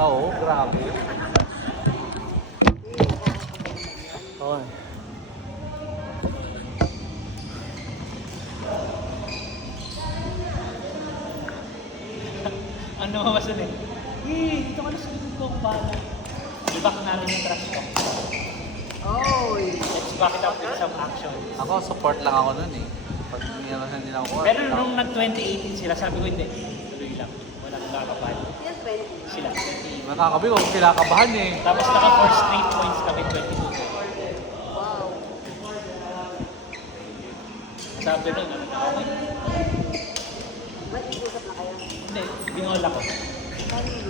Oo, grabe. Oh. Ano ba sa din? Dito ka na sa likod ko kung bahala. Iba ka namin yung trash talk. Let's back it up with some action. Ako, support lang ako nun eh. Pag hindi na ako. Pero nung nag-2018 sila, sabi ko hindi. Tuloy lang. Walang kakabahan. Sila, 2018. Nakakabi ko, kinakabahan eh. Tapos naka 4 straight points kami 22. Sabi nun, okay. Hindi, binola ko.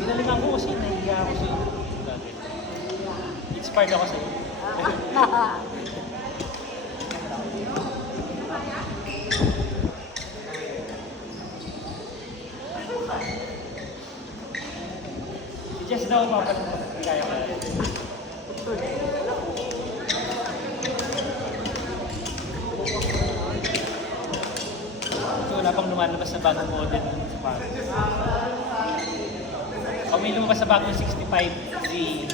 Binalingan ko kasi nahiya ako sa iyo. Inspired ako sa iyo. Just daw mapasok. Kaya ko. So, wala pang lumalabas na bagong model sa bago. Kung may lumabas sa bagong 65 G3.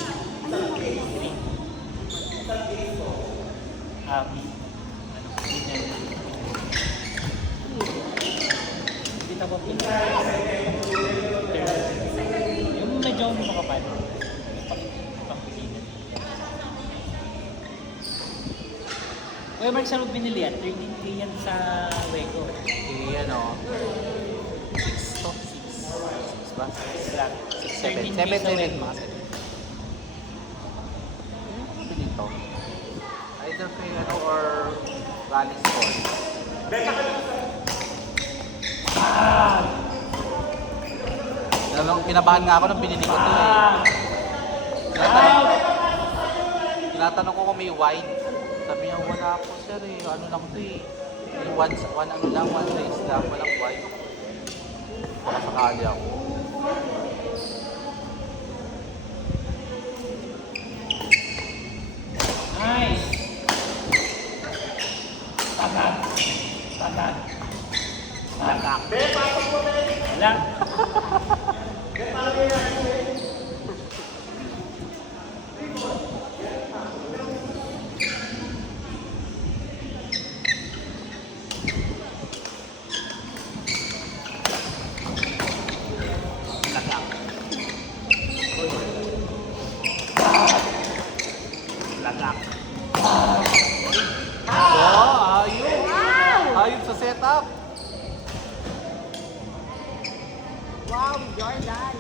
Hindi na ba pin? Yung medyo makapal. Kuya Mark, saan mo binili yan? 13K yan sa Wego. Eh, ano, 6 to 6 ba? 6, 7. 7 din mga 7. Ano dito? Either kay ano or Rally Sport. Kinabahan nga ako nung binili ko ito eh. Tinatanong ko kung may wide. Sabi niya, wala po sir eh. Ano lang ito eh. May one ano lang, one size lang. Walang wide. Baka sakali ako. Nice! Tagad! Tagad! Tagad! Wala! Lagak. Oh, ayun! Ayun sa setup! Wow, Jordan!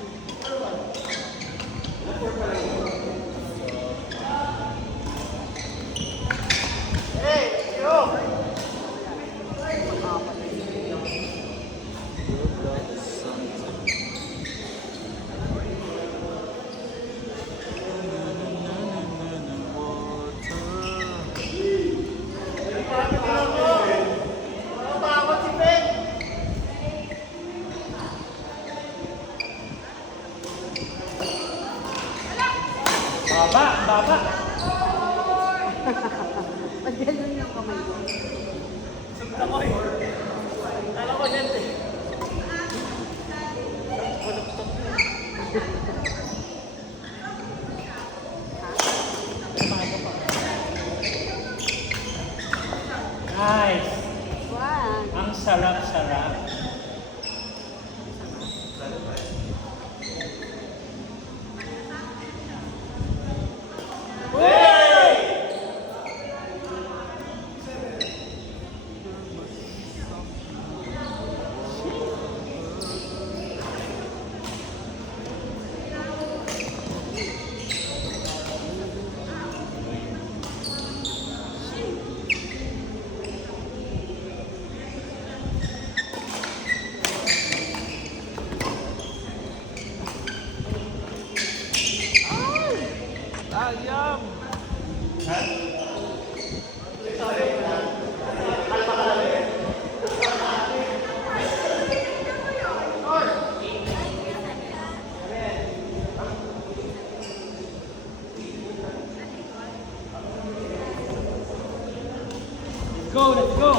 Baba! Baba! Ba't ganun yung kamay mo? Ako eh. Kala ko dyan eh. Nice! Wow! Ang sarap-sarap. Ayam! Let's go!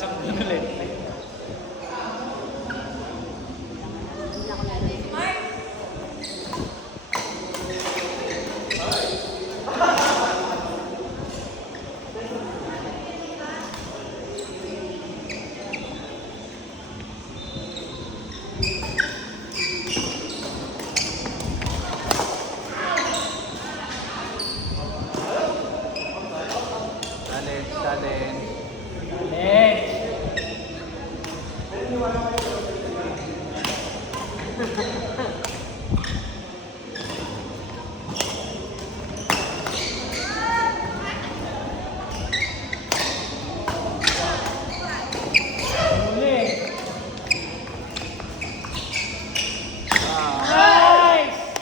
Isang ulit. Hindi na ako narinig. Challenge, challenge. Next. Huli. Nice!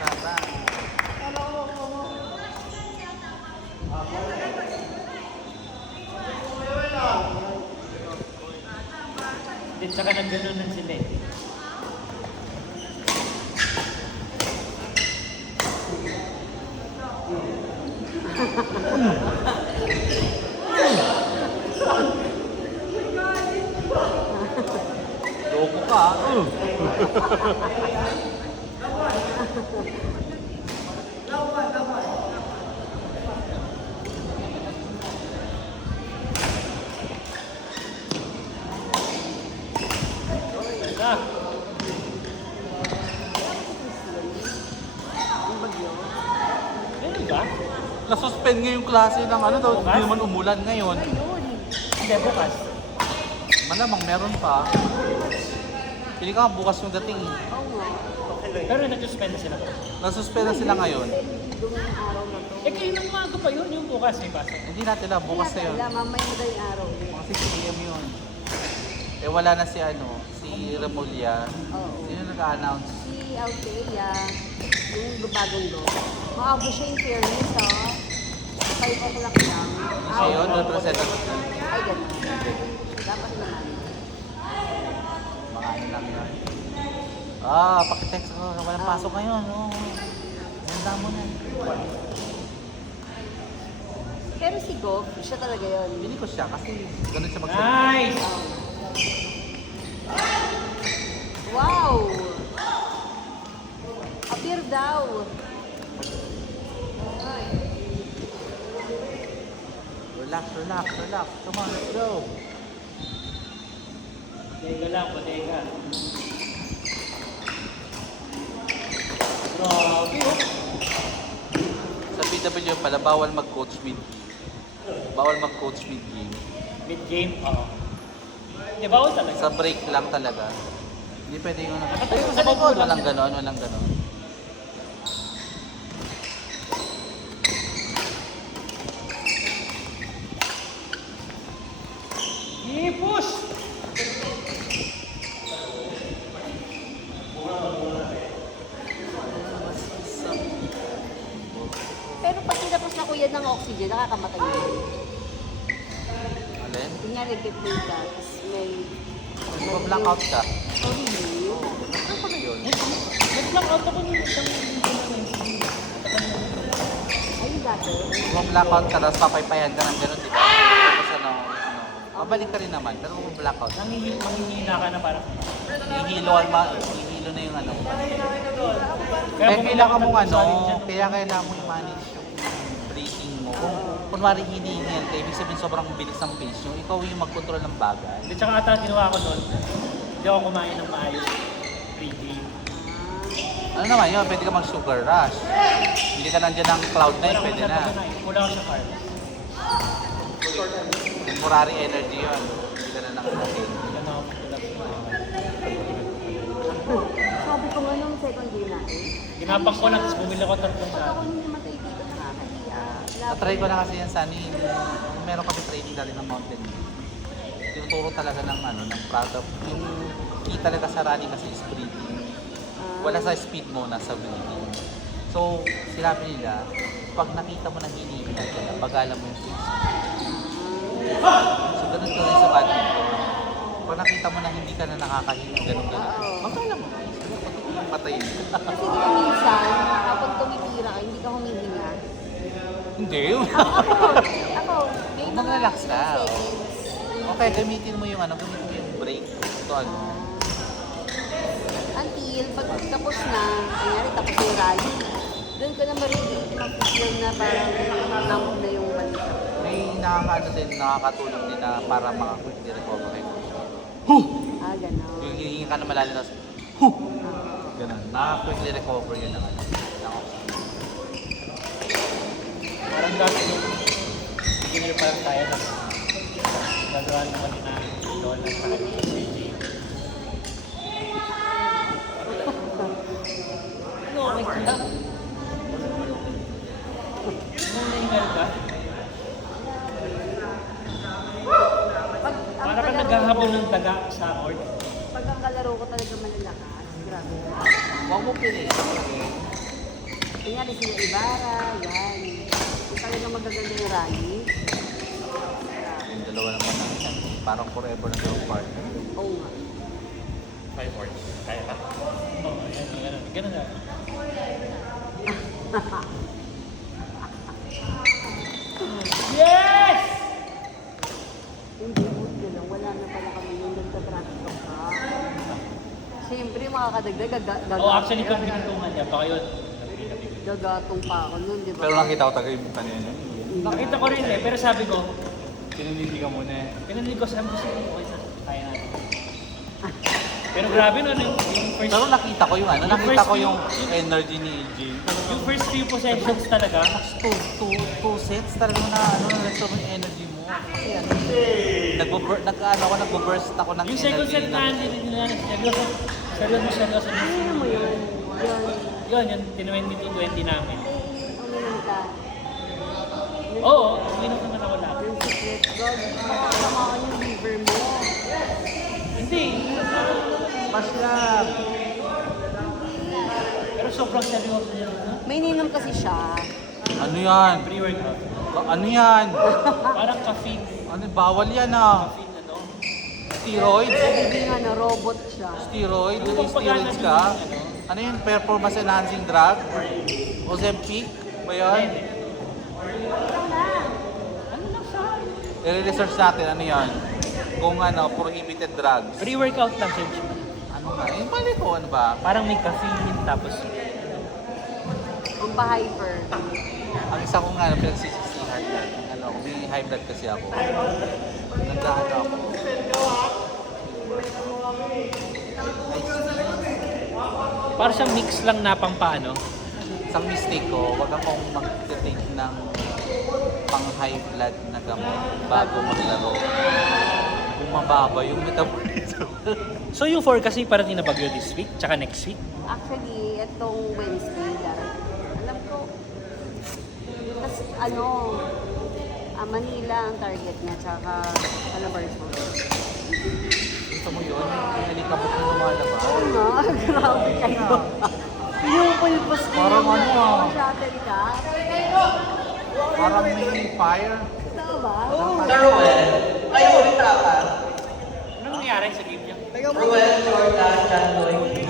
Tama. Din saka nagganunan sila eh. Loko ka. Ah, Yung bagyo. ganun ba? Nasuspend nga yung klase ng ano daw, Bukas? hindi naman umulan ngayon. Ayun. Hindi, bukas. Malamang meron pa. Pili ka nga bukas yung dating. Oo nga. Pero nag-suspend na sila. Nasuspend na sila ngayon. Doon yung araw na to. Eh, kayo nang umaga pa yun, yung bukas may pasok. Hindi natin lang, bukas na yun. Wala, mamaya na daw yung araw. Mga 6 AM yun. Eh wala na si ano, si Remulla. Oo. Sino nag-announce? Si Althea, yung bagong do. Maabo siya yung fairness, ha? 5 o'clock lang. Siya yun, representative. Ay, ganun. Dapat naman. Mga ano lang yun. Ah, pakitext ko, walang pasok ngayon. Oh. Ganda mo na. Pero si Gob, siya talaga yun. Pili ko siya kasi ganun siya mag-set. Nice! Wow! Appear daw. Relax, relax, relax. Come on, let's go. Bodega lang, bodega. Grabe oh. Sa PW pala, bawal mag-coach mid. Bawal mag-coach mid game. Mid-game, oo. Di bawal talaga. Sa break lang talaga. Hindi pwede yung ano. Nakatayo Ayun, sa sa likod. likod. Walang ganon, walang ganon. I-push! Pero pag tinapos na kuya ng oxygen, nakakamatay yun. Alin? Kunyari, nag-play ka, tapos may... Mag-blackout ka. Oh, really? Ano pa ba yun? Nag-block out ako nung isang Ayun dati. Mag-blackout ka, tapos papaypayan ka ng ganon, di ba? Tapos ano, mabalik ka rin naman, pero mag-blackout. manghihina ka na parang. Hihilo na yung ano. Kaya bumili kailangan ako ng mong ano, solid dyan. kaya kailangan mo i-manage yung breathing mo. Kung kunwari hinihingil ka, ibig sabihin sobrang bilis ng pace nyo, ikaw yung mag-control ng bagay. Hindi, tsaka ata ginawa ko noon, hindi ako kumain ng maayos pre-game. Ano naman yun, pwede ka mag-sugar rush. Hindi ka nandiyan ng cloud9, pwede na. Wala ko sa carbs. Temporary energy yun. Hindi ka na nakakin. Hindi na ako matulog. Sabi ko nga nung second year natin, Ginapang ko lang, tapos bumili ko tatlong pag sa ako hindi namatay dito, nakakahiya. Na-try ko na kasi yan sa anin. Meron kami training dali ng mountain. Tinuturo talaga ng ano, ng product. Yung key talaga sa running kasi is breathing. Wala sa speed mo, nasa breathing. So, sinabi nila, pag nakita mo na hinihingal ka na, bagalan mo yung pace. So, ganun ko rin sa badminton. Pag nakita mo na hindi ka na nakakahinga, ganun-ganun. Oo. Bagalan mo. Patayin. Kasi di ba minsan, kapag tumitira ka, hindi ka humihinga. Hindi. Ako, may mga Mag-relax ka. seconds kaya gamitin mo yung ano, gamitin mo yung break. Ito ano. Until pag tapos na, kanyari tapos na yung rally, doon ko na mag-feel na parang numb na yung balik. May nakakaano din, nakakatulong din na para maka-quickly recover kayo. Gano'n. Yung hihingi ka na malalim, tapos, ganun. Nakaka-quickly recover yun ng ano. ng oxygen. Parang dati nung beginner pa lang tayo na gagawa naman na doon lang sa kanya. No, okay ka. Nung nahingal ka, para ka naghahabol ng daga sa court. Pag ang kalaro ko talaga malalakas, grabe. Huwag mo piliin. Kanyari sila Ibarra, yan. Kung talaga magaganda yung rally, Yung dalawa naman na yan. Parang forever na yung partner. oo nga. 5 hours. Kaya ka? Oo, yan. Ganun na. Yes! Hindi, buti lang. Wala na pala kami yung nagtatraffic ka. Siyempre, makakadagdag, Oh, actually, kung pinuntungan niya, baka yun. gagatong pa ako nun, di ba? Pero nakita ko taga yung kanina. Nakita ko rin eh, pero sabi ko, Pinanindi ka muna eh. pinanili ko sa gusto ko, okay, kaya natin. Pero grabe no, yung first, Pero nakita ko yung ano, Yung nakita first ko few- yung energy ni Jay. yung first few possessions talaga, Two sets talaga na ano, na-restore yung energy mo. Kasi ano, nagbo-burst ako ng yung second set na hindi nila, seryoso. Ano mo yun? Yun. Yun, tinuwin to 20 namin. Uminom ka. Oo, uminom naman ako lahat. Yung secret. God, makakasama ko yung liver mo. Hindi, Pas lang. pero sobrang seryoso niya. No? May ininom kasi siya. Ano yan? Pre-workout. Ano yan? Parang caffeine. Ano, bawal yan ah. Caffeine ano. Steroids? Hindi nga na robot siya. Steroid? Ano May bang pagana steroids dun? ka? Ano yun? Performance enhancing drug? Ozempic? Ba yun? Ano lang siya? I-research natin ano yan. Kung ano, prohibited drugs. Pre-workout lang siya. Ano nga? Yung mali ko, ano ba? Parang may caffeine tapos Ang pa-hyper. Ang isa ko nga, pinagsisisihan yan. Ano, may high blood kasi ako. Nagdaan ako. parang siyang mix lang na pang paano. Isang mistake ko, wag akong mag-take ng pang high blood na gamot bago maglaro. Bumababa yung metabolism. So yung 4 kasi parating na bagyo this week, tsaka next week. Actually, itong Wednesday, alam ko, tas ano, Manila ang target niya, tsaka Calabarzon. Gusto mo yun? Nalikabot na lumalabas. Oo nga, grabe kayo. Yung pulpos ko Parang ano ah. Shuttle ka? Parang may fire. Tama ba? Ano nangyari sa game niya? Ruel, Jordan, John Lloyd.